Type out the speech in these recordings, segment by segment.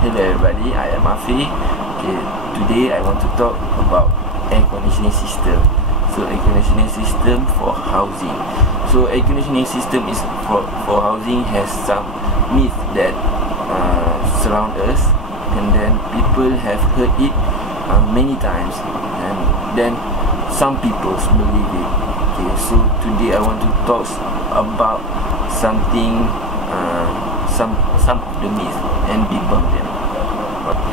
Hello everybody, I am Afi. Okay, today I want to talk about air conditioning system. So air conditioning system for housing. So air conditioning system is for housing has some myth that surround us, and then people have heard it many times, and then some people believe it. Okay, so today I want to talk about something, some of the myths and debunk them.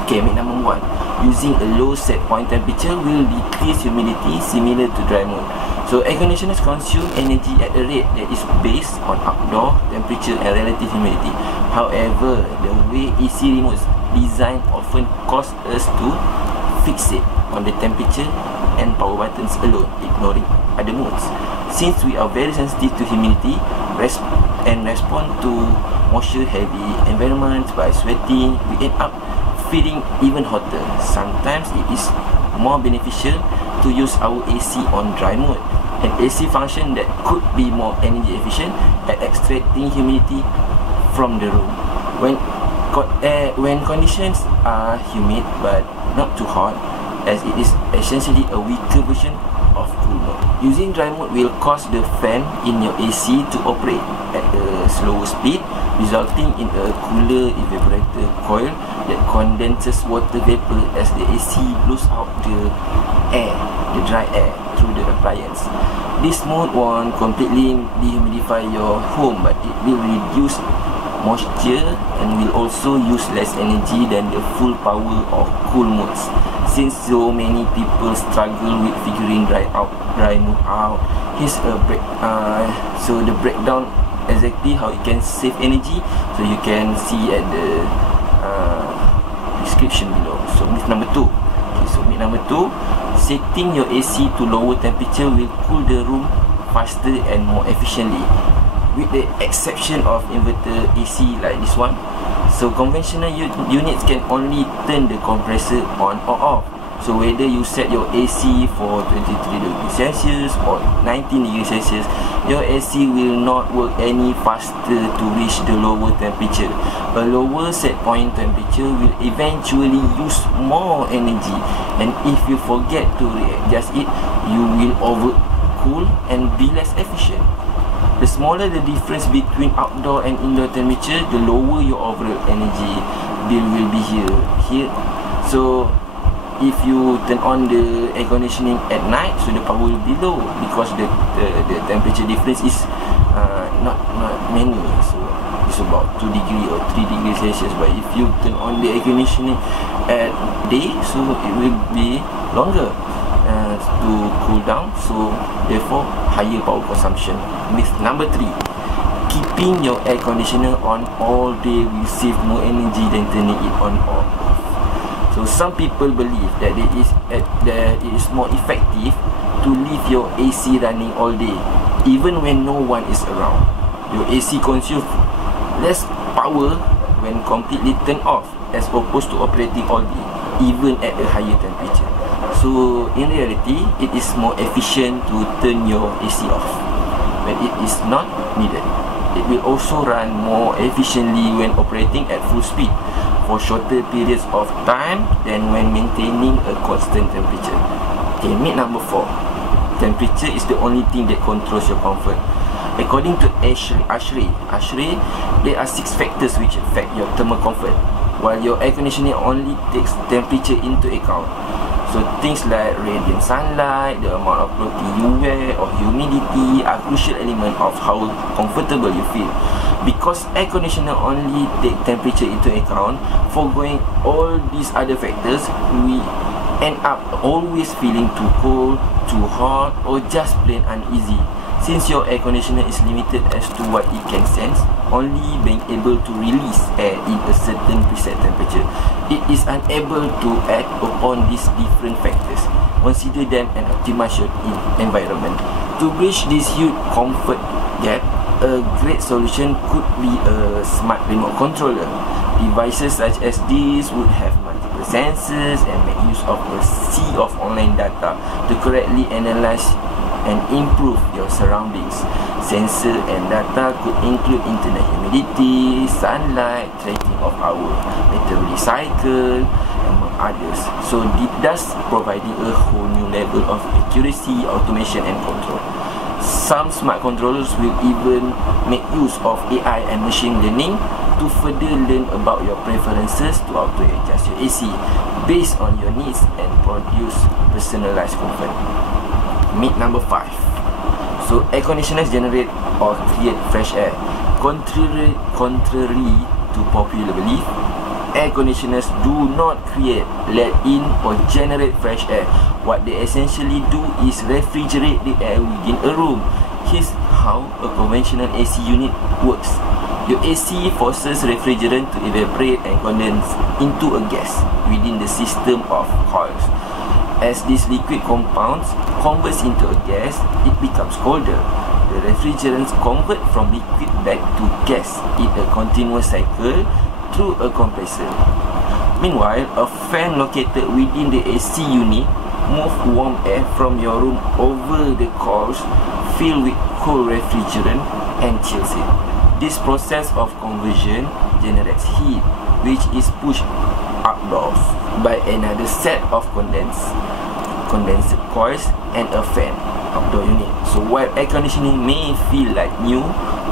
Okay, myth number 1. Using a low set point temperature will decrease humidity similar to dry mode. So air conditioners consume energy at a rate that is based on outdoor temperature and relative humidity. However, the way AC remotes design often cause us to fixate on the temperature and power buttons alone, ignoring other modes. Since we are very sensitive to humidity and respond to moisture heavy environments by sweating, we end up feeling even hotter. Sometimes it is more beneficial to use our AC on dry mode, an AC function that could be more energy efficient at extracting humidity from the room. When conditions are humid but not too hot, as it is essentially a weaker version of cool mode. Using dry mode will cause the fan in your AC to operate at a slower speed, resulting in a cooler evaporator coil that condenses water vapor as the AC blows out the dry air through the appliance. This mode won't completely dehumidify your home, but it will reduce moisture and will also use less energy than the full power of cool modes. Since so many people struggle with figuring dry mode out, here's a so the breakdown exactly how it can save energy, so you can see at the description below. So myth number 2. Okay, so myth number 2, setting your AC to lower temperature will cool the room faster and more efficiently, with the exception of inverter AC like this one. So conventional units can only turn the compressor on or off. So whether you set your AC for 23 degrees Celsius or 19 degrees Celsius, your AC will not work any faster to reach the lower temperature. A lower set point temperature will eventually use more energy, and if you forget to readjust it, you will overcool and be less efficient. The smaller the difference between outdoor and indoor temperature, the lower your overall energy bill will be here. So if you turn on the air conditioning at night, so the power will be low because the temperature difference is not many. So it's about 2 degrees or 3 degrees Celsius. But if you turn on the air conditioning at day, so it will be longer to cool down, so therefore higher power consumption. Myth number 3. Keeping your air conditioner on all day will save more energy than turning it on or off. So some people believe that it is more effective to leave your AC running all day, even when no one is around. Your AC consumes less power when completely turned off, as opposed to operating all day, even at a higher temperature. So in reality, it is more efficient to turn your AC off when it is not needed. It will also run more efficiently when operating at full speed for shorter periods of time than when maintaining a constant temperature. Okay, myth number 4. Temperature is the only thing that controls your comfort. According to ASHRAE, there are 6 factors which affect your thermal comfort, while your air conditioner only takes temperature into account. So things like radiant sunlight, the amount of clothing you wear, or humidity are crucial elements of how comfortable you feel. Because air conditioner only take temperature into account, foregoing all these other factors, we end up always feeling too cold, too hot, or just plain uneasy. Since your air conditioner is limited as to what it can sense, only being able to release air in a certain preset temperature, it is unable to act upon these different factors. Consider them and optimize your environment. To bridge this huge comfort gap, a great solution could be a smart remote controller. Devices such as these would have multiple sensors and make use of a sea of online data to correctly analyze and improve your surroundings. Sensor and data could include internal humidity, sunlight, tracking of our metabolic cycle, among others. So thus providing a whole new level of accuracy, automation and control. Some smart controllers will even make use of AI and machine learning to further learn about your preferences to auto-adjust your AC based on your needs and produce personalized comfort. Myth number 5. So air conditioners generate or create fresh air. Contrary to popular belief, air conditioners do not create, let in or generate fresh air. What they essentially do is refrigerate the air within a room. Here's how a conventional AC unit works. Your AC forces refrigerant to evaporate and condense into a gas within the system of coils. As these liquid compounds converts into a gas, it becomes colder. The refrigerants convert from liquid back to gas in a continuous cycle through a compressor. Meanwhile, a fan located within the AC unit moves warm air from your room over the coils filled with cold refrigerant and chills it. This process of conversion generates heat, which is pushed outdoors by another set of condenser coils and a fan outdoor unit. So while air conditioning may feel like new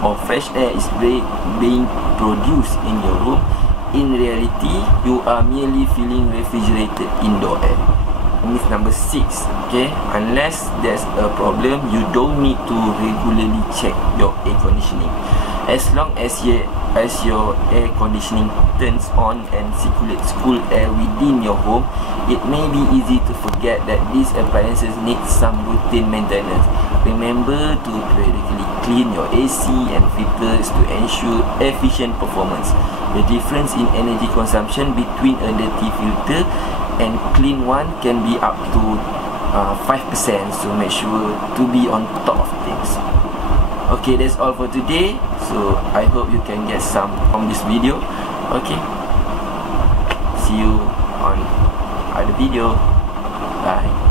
or fresh air is being produced in your room, in reality you are merely feeling refrigerated indoor air. Myth number 6. Okay, unless there's a problem, you don't need to regularly check your air conditioning. As long as your air conditioning turns on and circulates cool air within your home, it may be easy to forget that these appliances need some routine maintenance. Remember to periodically clean your AC and filters to ensure efficient performance. The difference in energy consumption between a dirty filter and clean one can be up to 5%, so make sure to be on top of things. Okay, that's all for today. So I hope you can get some from this video. Okay, see you on other video. Bye.